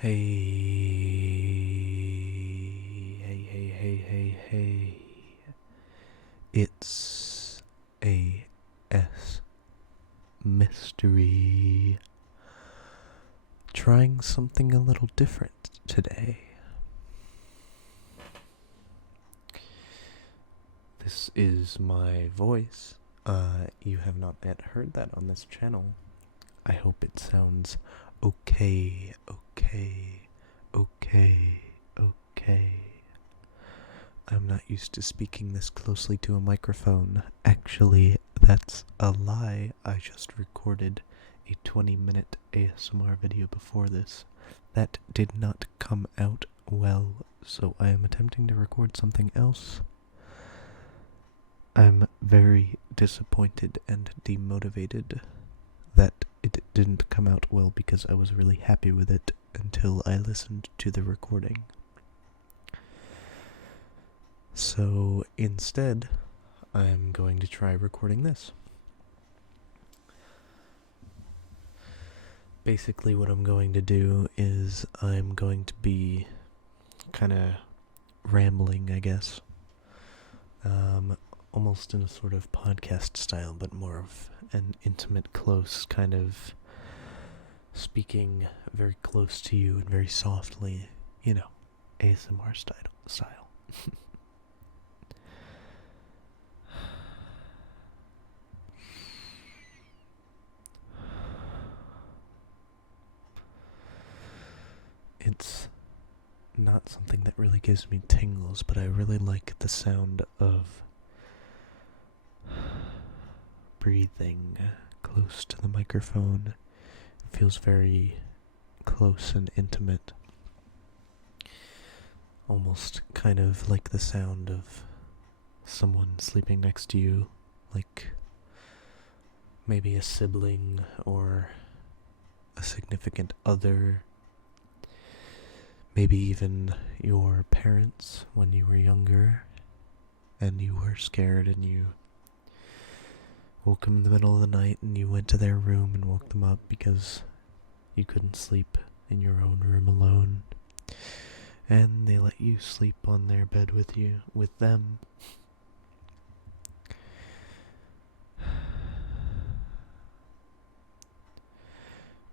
Hey. It's A.S. Mystery. Trying something a little different today. This is my voice. You have not yet heard that on this channel. I hope it sounds okay. I'm not used to speaking this closely to a microphone. Actually, that's a lie. I just recorded a 20-minute ASMR video before this. That did not come out well, so I am attempting to record something else. I'm very disappointed and demotivated that it didn't come out well because I was really happy with it until I listened to the recording. So instead, I'm going to try recording this. Basically what I'm going to do is I'm going to be kind of rambling, I guess. Almost in a sort of podcast style, but more of an intimate, close kind of speaking very close to you and very softly, ASMR style. It's not something that really gives me tingles, but I really like the sound of breathing close to the microphone. It feels very close and intimate. Almost kind of like the sound of someone sleeping next to you, like maybe a sibling or a significant other. Maybe even your parents when you were younger and you were scared and you woke them in the middle of the night and you went to their room and woke them up because you couldn't sleep in your own room alone. And they let you sleep on their bed with them.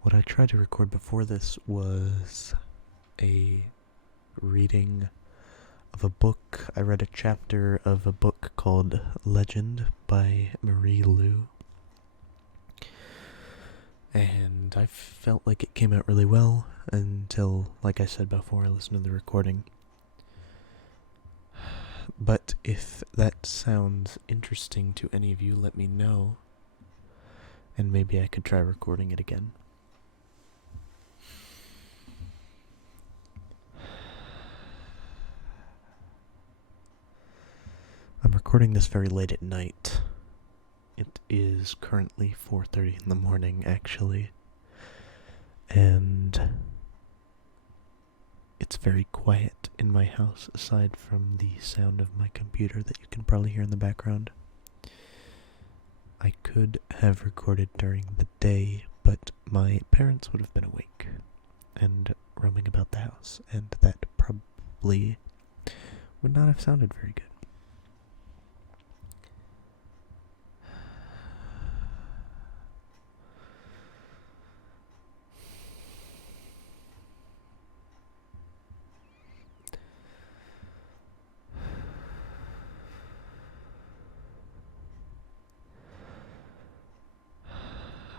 What I tried to record before this was a reading of a book. I read a chapter of a book called Legend by Marie Lu. And I felt like it came out really well until, like I said before, I listened to the recording. But if that sounds interesting to any of you, let me know. And maybe I could try recording it again. I'm recording this very late at night. It is currently 4:30 in the morning, actually. And it's very quiet in my house, aside from the sound of my computer that you can probably hear in the background. I could have recorded during the day, but my parents would have been awake and roaming about the house, and that probably would not have sounded very good.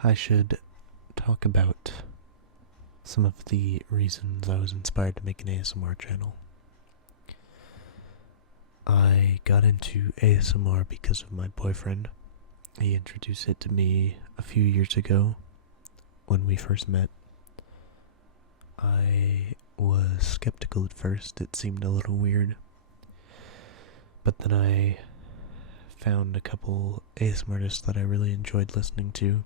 I should talk about some of the reasons I was inspired to make an ASMR channel. I got into ASMR because of my boyfriend. He introduced it to me a few years ago when we first met. I was skeptical at first. It seemed a little weird. But then I found a couple ASMR artists that I really enjoyed listening to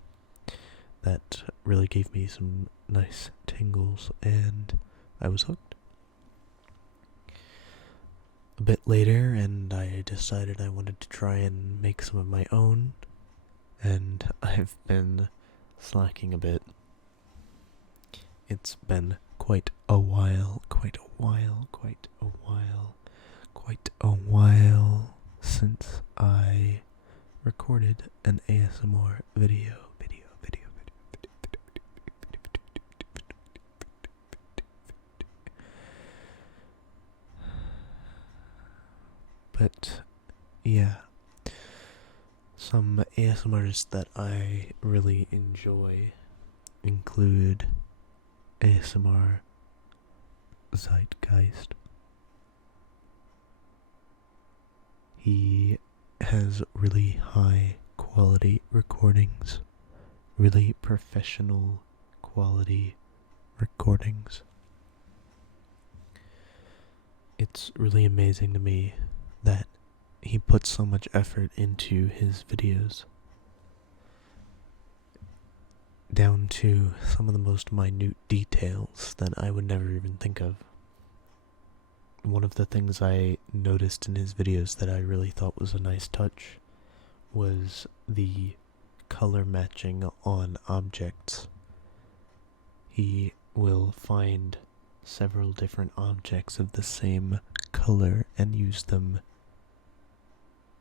that really gave me some nice tingles, and I was hooked. A bit later, and I decided I wanted to try and make some of my own, and I've been slacking a bit. It's been quite a while, quite a while, quite a while, quite a while since I recorded an ASMR video. But yeah, some ASMRs that I really enjoy include ASMR Zeitgeist. He has really high quality recordings, really professional quality recordings. It's really amazing to me that he puts so much effort into his videos, down to some of the most minute details that I would never even think of. One of the things I noticed in his videos that I really thought was a nice touch was the color matching on objects. He will find several different objects of the same color and use them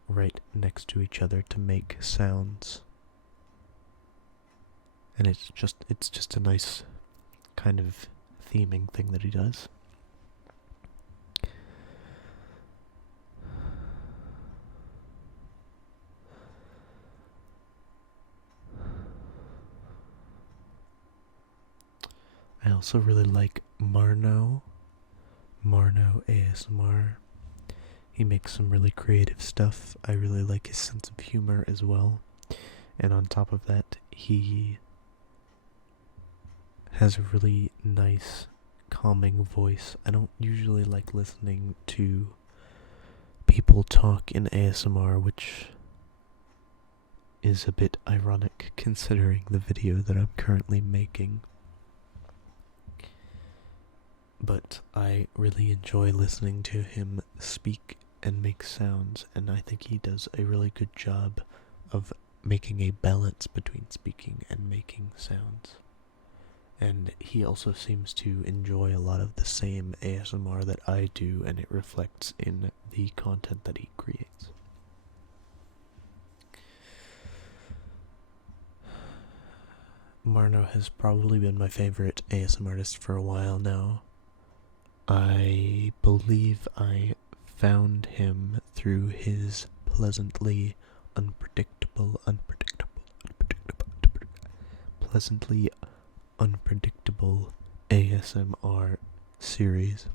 right next to each other to make sounds. And it's just a nice kind of theming thing that he does. I also really like Marno ASMR. He makes some really creative stuff. I really like his sense of humor as well. And on top of that, he has a really nice, calming voice. I don't usually like listening to people talk in ASMR, which is a bit ironic considering the video that I'm currently making. But I really enjoy listening to him speak and make sounds, and I think he does a really good job of making a balance between speaking and making sounds. And he also seems to enjoy a lot of the same ASMR that I do, and it reflects in the content that he creates. Marno has probably been my favorite ASMR artist for a while now. I believe I found him through his pleasantly unpredictable ASMR series,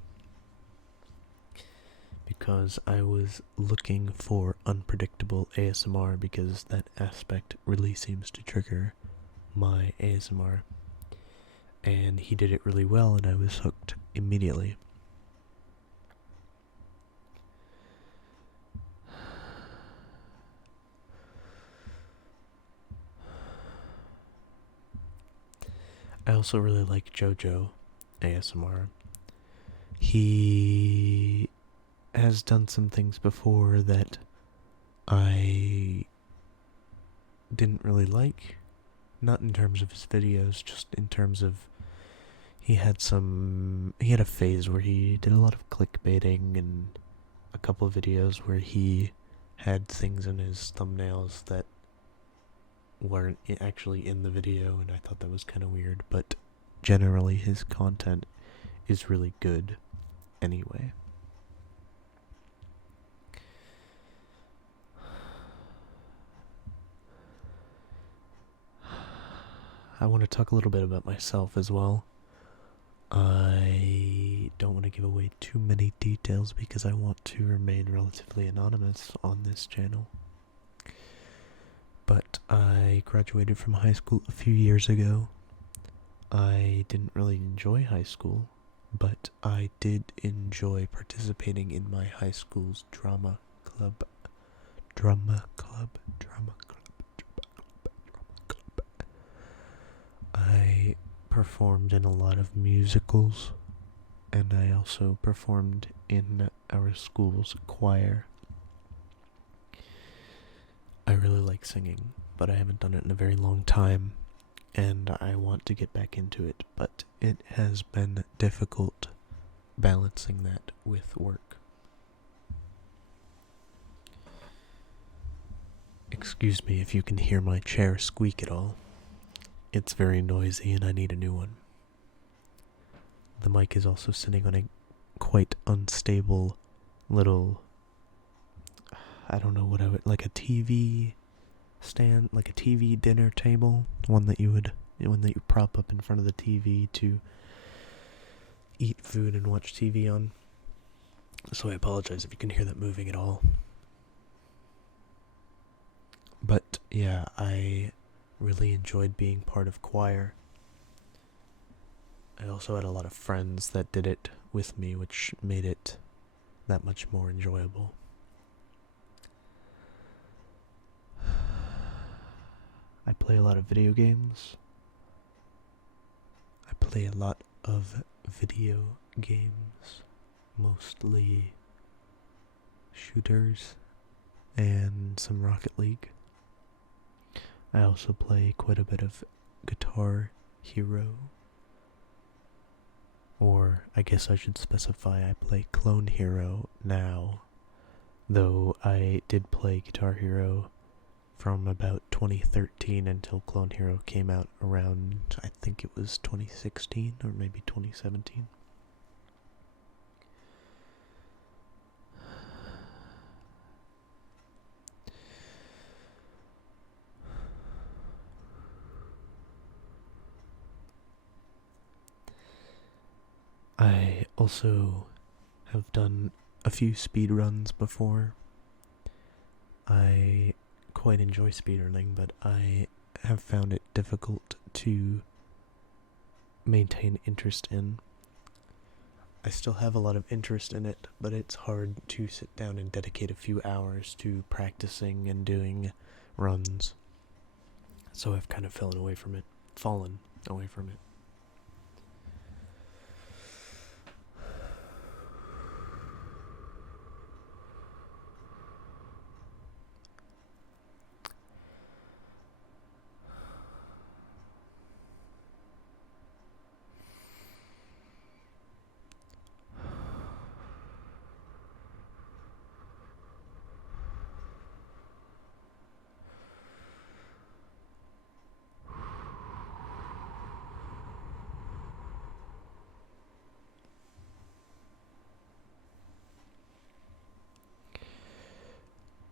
because I was looking for unpredictable ASMR because that aspect really seems to trigger my ASMR, and he did it really well and I was hooked immediately. I also really like JoJo ASMR. He has done some things before that I didn't really like. Not in terms of his videos, just in terms of he had a phase where he did a lot of clickbaiting, and a couple of videos where he had things in his thumbnails that weren't actually in the video, and I thought that was kind of weird, but generally his content is really good anyway. I want to talk a little bit about myself as well. I don't want to give away too many details because I want to remain relatively anonymous on this channel. But I graduated from high school a few years ago. I didn't really enjoy high school, but I did enjoy participating in my high school's drama club. I performed in a lot of musicals, and I also performed in our school's choir. I really like singing, but I haven't done it in a very long time, and I want to get back into it, but it has been difficult balancing that with work. Excuse me if you can hear my chair squeak at all. It's very noisy and I need a new one. The mic is also sitting on a quite unstable little, I don't know what I would, like a TV stand, like a TV dinner table, one that you prop up in front of the TV to eat food and watch TV on. So I apologize if you can hear that moving at all. But yeah, I really enjoyed being part of choir. I also had a lot of friends that did it with me, which made it that much more enjoyable. I play a lot of video games. I play a lot of video games, mostly shooters and some Rocket League. I also play quite a bit of Guitar Hero. Or, I guess I should specify, I play Clone Hero now. Though I did play Guitar Hero from about 2013 until Clone Hero came out around, I think it was 2016 or maybe 2017. I also have done a few speedruns before. I quite enjoy speedrunning, but I have found it difficult to maintain interest in. I still have a lot of interest in it, but it's hard to sit down and dedicate a few hours to practicing and doing runs. So I've kind of fallen away from it.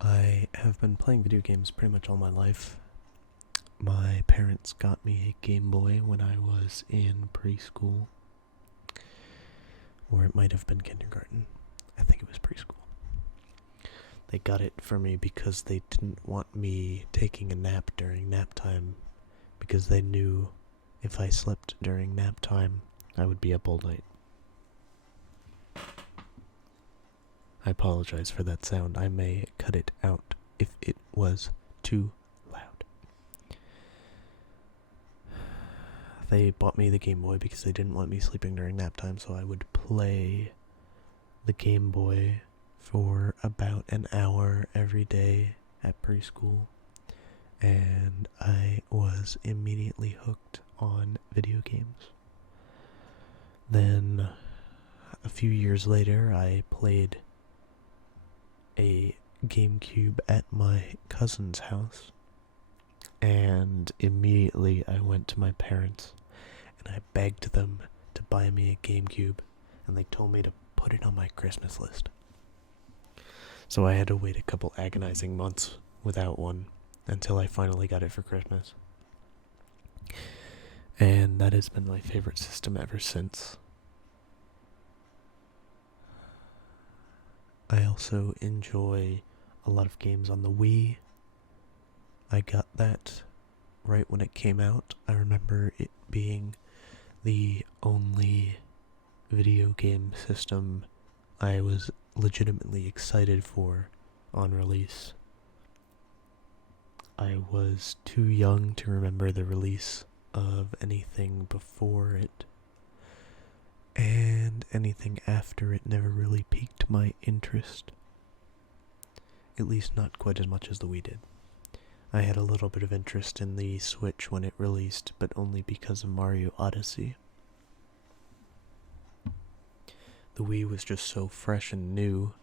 I have been playing video games pretty much all my life. My parents got me a Game Boy when I was in preschool. Or it might have been kindergarten. I think it was preschool. They got it for me because they didn't want me taking a nap during nap time, because they knew if I slept during nap time, I would be up all night. I apologize for that sound. I may cut it out if it was too loud. They bought me the Game Boy because they didn't want me sleeping during nap time, so I would play the Game Boy for about an hour every day at preschool, and I was immediately hooked on video games. Then, a few years later, I played a GameCube at my cousin's house, and immediately I went to my parents and I begged them to buy me a GameCube, and they told me to put it on my Christmas list. So I had to wait a couple agonizing months without one until I finally got it for Christmas. And that has been my favorite system ever since. I also enjoy a lot of games on the Wii. I got that right when it came out. I remember it being the only video game system I was legitimately excited for on release. I was too young to remember the release of anything before it, and anything after it never really piqued my interest. At least not quite as much as the Wii did. I had a little bit of interest in the Switch when it released, but only because of Mario Odyssey. The Wii was just so fresh and new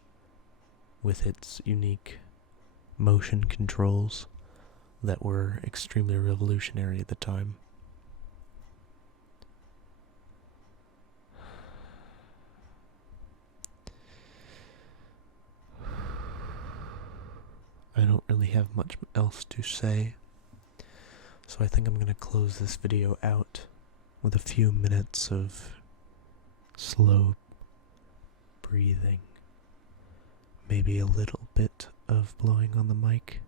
with its unique motion controls that were extremely revolutionary at the time. I don't really have much else to say, so I think I'm going to close this video out with a few minutes of slow breathing. Maybe a little bit of blowing on the mic.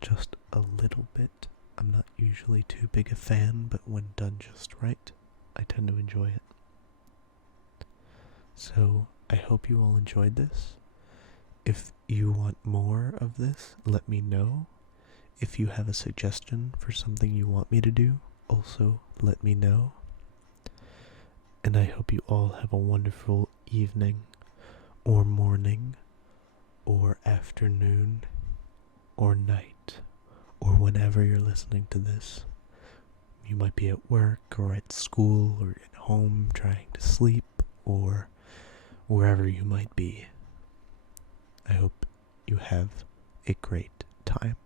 Just a little bit. I'm not usually too big a fan, but when done just right, I tend to enjoy it. So, I hope you all enjoyed this. If you want more of this, let me know. If you have a suggestion for something you want me to do, also let me know. And I hope you all have a wonderful evening, or morning, or afternoon, or night, or whenever you're listening to this. You might be at work, or at school, or at home trying to sleep, or wherever you might be. I hope you have a great time.